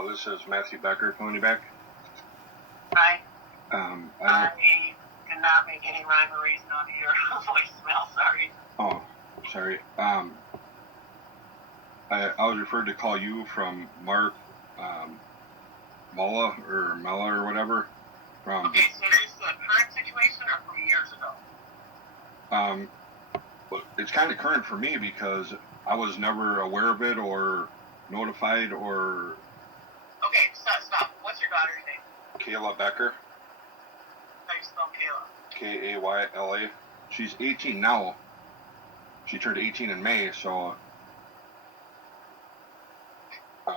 Hello, this is Matthew Becker calling you back. Hi. I did not make any rhyme or reason onto your voicemail, sorry. Oh, sorry. I was referred to call you from Mark Paula or Mella or whatever. Okay, so is this a current situation or from years ago? Well, it's kind of current for me because I was never aware of it or notified or... Okay, stop. What's your daughter's name? Kayla Becker. How do you spell Kayla? Kayla. She's 18 now. She turned 18 in May, so... And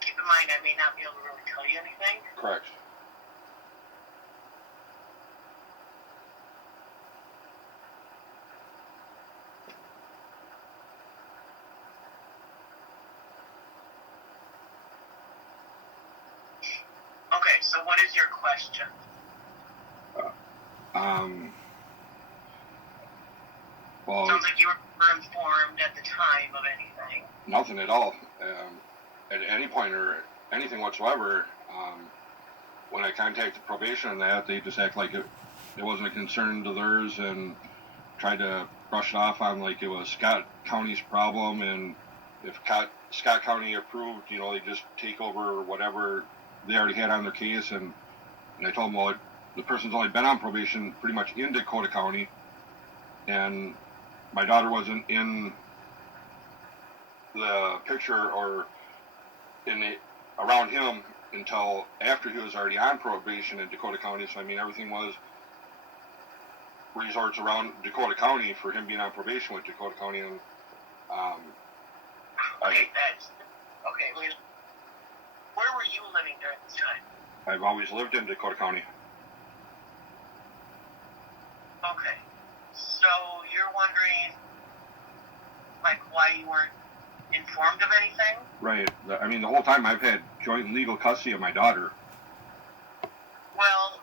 keep in mind, I may not be able to really tell you anything. Correct. Okay, so what is your question? Well, sounds like you were informed at the time of anything. Nothing at all. At any point or anything whatsoever. When I contacted probation and that, they just act like it wasn't a concern to theirs and tried to brush it off on like it was Scott County's problem, and if Scott County approved, they just take over whatever they already had on their case. And I told them, well, the person's only been on probation pretty much in Dakota County, and my daughter wasn't in the picture or around him until after he was already on probation in Dakota County. So, everything was resorts around Dakota County for him being on probation with Dakota County. And, wait. Where were you living during this time? I've always lived in Dakota County. Okay. So, you're wondering, why you weren't informed of anything? Right. The whole time I've had joint legal custody of my daughter. Well,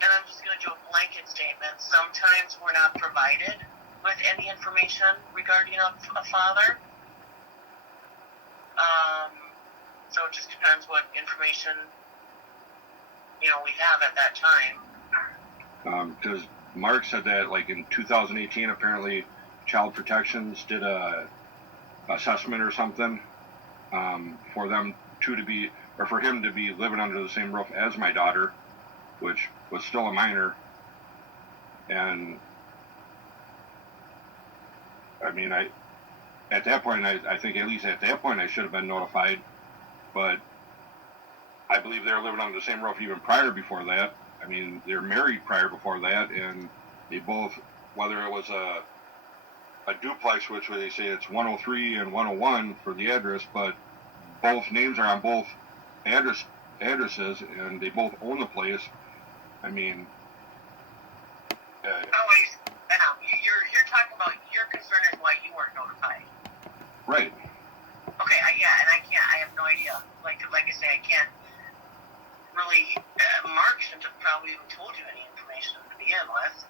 and I'm just going to do a blanket statement. Sometimes we're not provided with any information regarding a father. So it just depends what information, we have at that time. Because Mark said that, in 2018, apparently Child Protections did a assessment or something for them for him to be living under the same roof as my daughter, which was still a minor. And at that point, I think at least at that point I should have been notified, but I believe they were living under the same roof even before that. They were married prior before that, and they both, whether it was a duplex, which they say it's 103 and 101 for the address, but both names are on both addresses, and they both own the place. You're talking about your concern is why you weren't notified. Right. Okay, I have no idea. Like I say, I can't really, Mark shouldn't have probably even told you any information to begin with.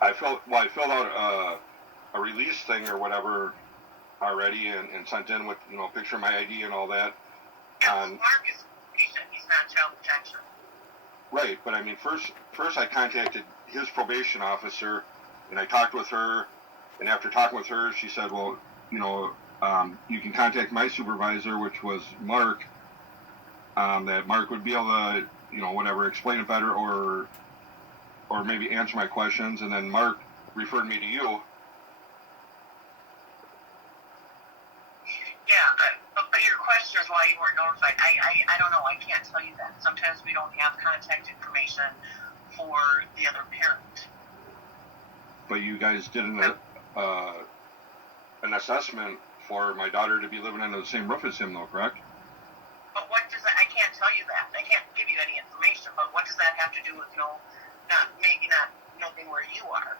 I filled out a release thing or whatever already and sent in with, a picture of my ID and all that. Mark is patient, he's not child protection. Right, but first I contacted his probation officer, and I talked with her, and after talking with her, she said, well, you can contact my supervisor, which was Mark, that Mark would be able to, explain it better or maybe answer my questions, and then Mark referred me to you. Yeah, but your question is why you weren't notified. I don't know. I can't tell you that. Sometimes we don't have contact information for the other parent. But you guys did an assessment for my daughter to be living under the same roof as him, though, correct? But what does that? I can't tell you that. I can't give you any information. But what does that have to do with not knowing where you are?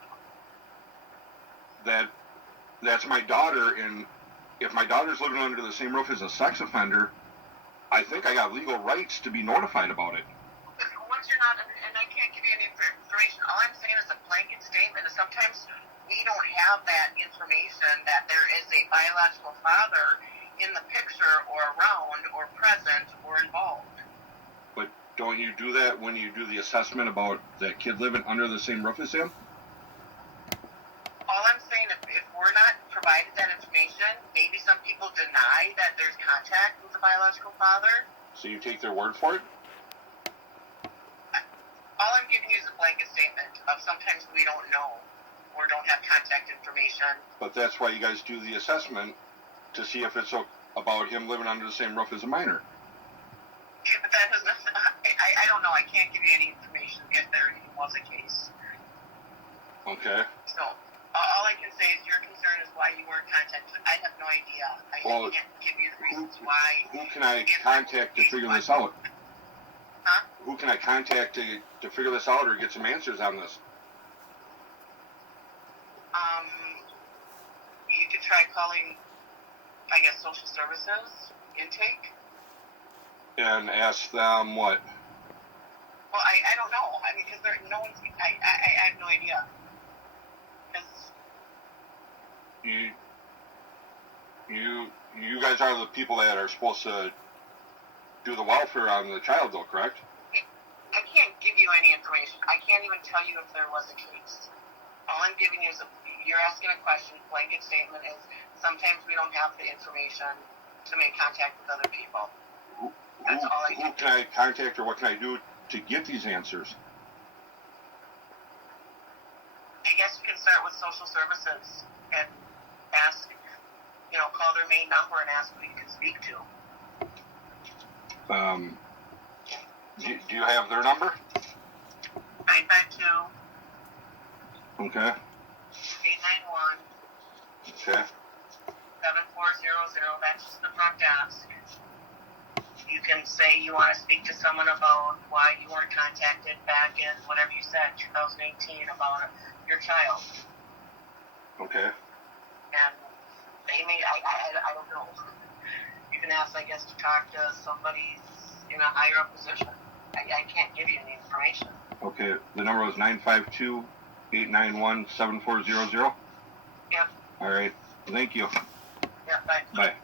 That's my daughter, and if my daughter's living under the same roof as a sex offender, I think I got legal rights to be notified about it. Once you're not, and I can't give you any information, all I'm saying is the have that information that there is a biological father in the picture or around or present or involved. But don't you do that when you do the assessment about that kid living under the same roof as him? All I'm saying, if we're not provided that information, maybe some people deny that there's contact with the biological father. So you take their word for it? All I'm giving you is a blanket statement of sometimes we don't know or don't have contact information. But that's why you guys do the assessment, to see if it's about him living under the same roof as a minor. Yeah, but that has nothing. I don't know. I can't give you any information if there even was a case. Okay. So all I can say is your concern is why you weren't contacted. I have no idea. I can't give you the reasons why. Who can I contact to figure this out? Huh? Who can I contact to figure this out or get some answers on this? You could try calling, I guess, social services intake. And ask them what? Well, I don't know. I mean, because no one's. I have no idea. Because you guys are the people that are supposed to do the welfare on the child, though, correct? I can't give you any information. I can't even tell you if there was a case. All I'm giving you is you're asking a question. Blanket statement is sometimes we don't have the information to make contact with other people. That's all I Who can I contact or what can I do to get these answers? I guess you can start with social services and ask, call their main number and ask who you can speak to. Do you have their number? 952. Okay. 891. Okay. 7400. That's just the front desk. You can say you want to speak to someone about why you weren't contacted back in whatever you said, 2018, about your child. Okay. And they may, I don't know. You can ask, I guess, to talk to somebody in a higher up position. I can't give you any information. Okay. The number was 952-891-7400? Yep. All right. Thank you. Yep, bye. Bye.